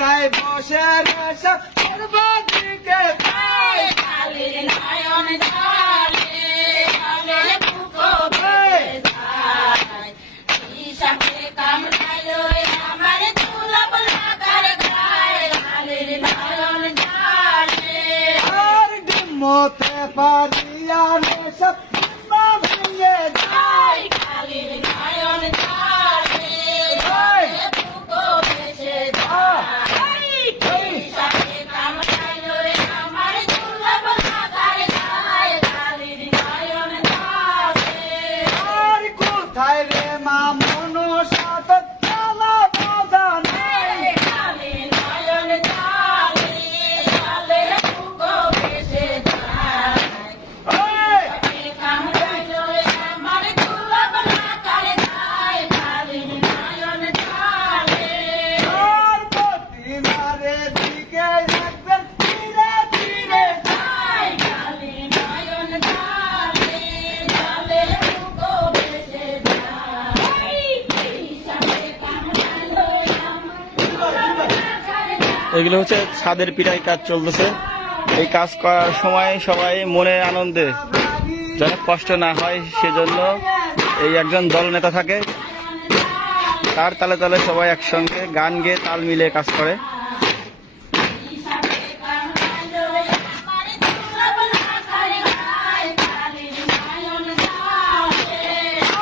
রাস্তায় বসে রয়েছে সর্বদিকে তাই কালির নয়ন জলে জলে বুকো ভরে যায় হিসাবে কামড়ালো আমার দুলভ লাগার গায়ে কালির নয়ন জলে আর ডিমতে পারিয়া সব ভেঙে যায় কালির নয়ন জলে জলে বুকো ভেসে যায় হিসাবে কামড়ালো আমার দুলভ লাগার গায়ে কালির নয়ন জলে আর কোথায় রে মা মনসা তোর জ্বালা বোঝা নাই কালির নয়ন জলে জলে বুকো ভেসে যায় হিসাবে কামড়ালো আমার দুলভ লাগার গায়ে কালির নয়ন জলে আর প্রতিমারে দিকে রাখবেন ধীরে ধীরে যায় কালির নয়ন জলে জলে বুকো ভেসে যায় হিসাবে কামড়ালো আমার দুলভ লাগার এগুলো হচ্ছে ছাদের পিটাই কাজ চলতেছে। এই কাজ করার সময় সবাই মনে আনন্দে যেন কষ্ট না হয় সেজন্য এই একজন দল নেতা থাকে, তার তালে তালে সবাই একসঙ্গে গান গেয়ে তাল মিলিয়ে কাজ করে। হিসাবে কামড়ালো আমার দুলভ লাগার গায়ে কালির নয়ন জলে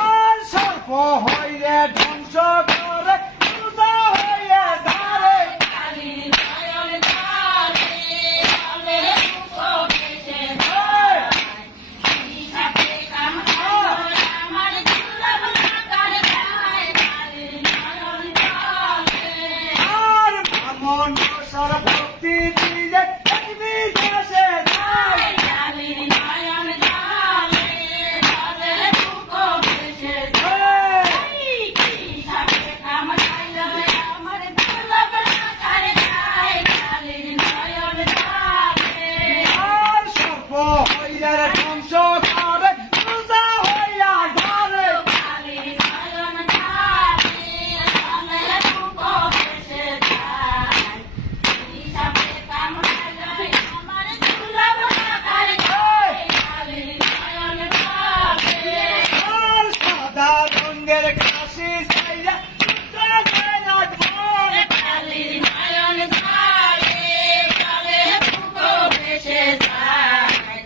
আর সর্প হইয়া ধ্বংস করে পূজা হইয়া ধারে কালির নয়ন জলে জলে বুকো ভেসে যায় হিসাবে কামড়ালো আমার দুলভ লাগার গায়ে কালির নয়ন জলে আর ব্রাহ্মণ সরস্বতী দিলে দেখবি দেশে যায় কালির নয়ন জলে জলে বুকো ভেসে যায় হিসাবে কামড়ালো আমার দুলভ লাগার গায়ে কালির নয়ন জলে আর সর্প হইয়া ধ্বংস করে পূজা হইয়া ধরে কালির নয়ন জলে জলে বুকো ভেসে যায় হিসাবে কামড়ালো আমার দুলভ লাগার গায়ে কালির নয়ন জলে আর সাদা রঙের কাশি ছাইয়া কালির নয়ন জলে জলে বুকো ভেসে যায়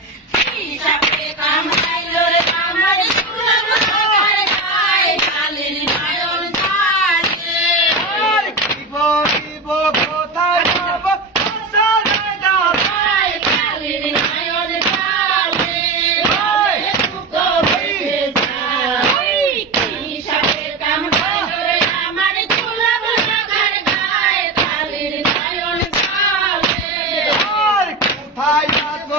হিসাবে কামড়ালো আমার দুলভ লাগার গায়ে কালির নয়ন জলে আর দিব দিব কোথায় যাব কালির নয়ন জলে জলে বুকো ভেসে যায় হিসাবে কামড়ালো আমার দুলভ লাগার গায়ে কালির নয়ন জলে আর কোথায় যাব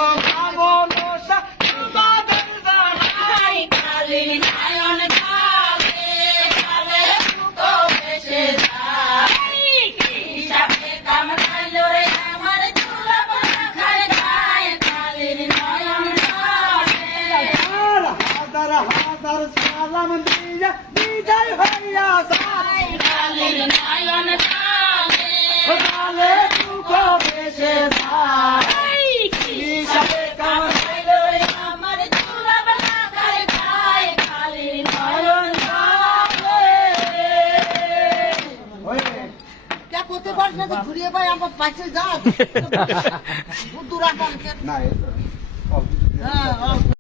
মনসা তোমাদের জানাই কালির নয়ন জলে জলে বুকো ভেসে যায় হিসাবে কামড়ালো আমার দুলভ লাগার গায়ে কালির নয়ন জলে হাজার হাজার সালাম দিয়ে বিদায় হইয়া যায় কালির নয়ন জলে জলে বুকো ভেসে যায় হিসাবে কামড়ালো আমার দুলভ লাগার গায়ে কালির নয়ন জলে क्या করতে পারছ না তো ঘুরিয়ে ভাই আমার পাশে যা দূর দূর না হ্যাঁ